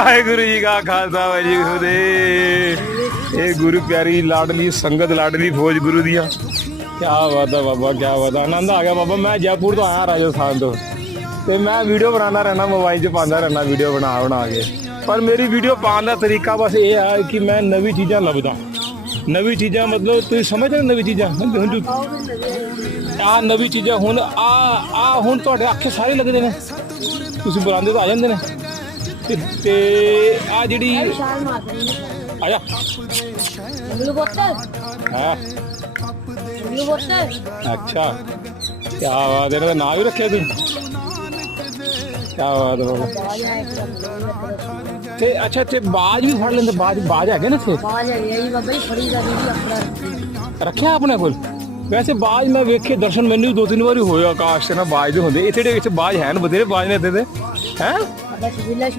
ਵਾਹਿਗੁਰੂ ਜੀ ਕਾ ਖਾਲਸਾ, ਵਾਹਿਗੁਰੂ ਜੀ ਇਹ ਗੁਰੂ ਪਿਆਰੀ ਲਾਡਲੀ, ਸੰਗਤ ਲਾਡਲੀ ਫੌਜ ਗੁਰੂ ਦੀਆਂ। ਕੀ ਬਾਤ ਹੈ ਬਾਬਾ ਕੀ ਬਾਤ ਹੈ ਆਨੰਦ ਆ ਗਿਆ ਬਾਬਾ, ਮੈਂ ਜੈਪੁਰ ਤੋਂ ਆਇਆ ਰਾਜਸਥਾਨ ਤੋਂ। ਤੇ ਮੈਂ ਵੀਡੀਓ ਬਣਾਉਣਾ ਰਹਿਣਾ ਮੋਬਾਈਲ 'ਚ ਪਾਉਂਦਾ ਰਹਿਣਾ ਵੀਡੀਓ ਬਣਾ ਬਣਾ ਕੇ। ਪਰ ਮੇਰੀ ਵੀਡੀਓ ਪਾਉਣ ਦਾ ਤਰੀਕਾ ਬਸ ਇਹ ਆ ਕਿ ਮੈਂ ਨਵੀਂ ਚੀਜ਼ਾਂ ਲੱਭਦਾ। ਨਵੀਂ ਚੀਜ਼ਾਂ ਮਤਲਬ ਤੁਸੀਂ ਸਮਝਦੇ ਨਵੀਂ ਚੀਜ਼ਾਂ? ਹੁਣ ਹੁਣ ਆ ਨਵੀਂ ਚੀਜ਼ਾਂ ਹੁਣ ਆ ਆ ਹੁਣ ਤੁਹਾਡੇ ਅੱਖੇ ਸਾਰੇ ਲੱਗਦੇ ਨੇ। ਤੁਸੀਂ ਬੁਲਾਉਂਦੇ ਤਾਂ ਆ ਜਾਂਦੇ ਨੇ। ਤੇ- ਤੇ ਆ ਜਿਹੜੀ ਛਾਲ ਮਾਰਦੇ ਨੇ ਆ ਜਾ ਬਲੂ ਬੋਤਲ ਹਾਂ। ਬਲੂ ਬੋਤਲ ਅੱਛਾ। ਕੀ ਬਾਤ ਹੈ ਇਹਦਾ ਨਾਂ ਵੀ ਰੱਖਿਆ ਤੂੰ। ਕੀ ਬਾਤ ਹੈ ਬਾਬਾ। ਬਾਜ ਹੈ ਇੱਕ ਤੇ ਅੱਛਾ ਤੇ ਬਾਜ ਵੀ ਫੜ ਲੈਂਦੇ ਬਾਜ ਬਾਜ ਹੈਗੇ ਨਾ ਇੱਥੇ? ਬਾਜ ਹੈ ਜੀ ਬਾਬਾ ਜੀ ਫੜੀ ਦਾ ਵੀਡੀਓ ਆਪਣਾ। ਰੱਖਿਆ ਆਪਣੇ ਕੋਲ? ਵੈਸੇ ਬਾਜ ਮੈਂ ਵੇਖੇ ਦਰਸ਼ਨ ਮੈਨੂੰ ਵੀ ਦੋ ਤਿੰਨ ਵਾਰੀ ਹੋਇਆ ਆਕਾਸ਼ ਤੇ ਨਾ ਬਾਜ ਦੇ ਹੁੰਦੇ। ਇੱਥੇ ਦੇ ਵਿੱਚ ਬਾਜ ਹੈ ਨਾ ਬਥੇਰੇ ਬਾਜ ਨੇ ਇੱਥੇ ਦੇ। ਹੈ? ਬਸ ਜ਼ਿਲ੍ਹਾ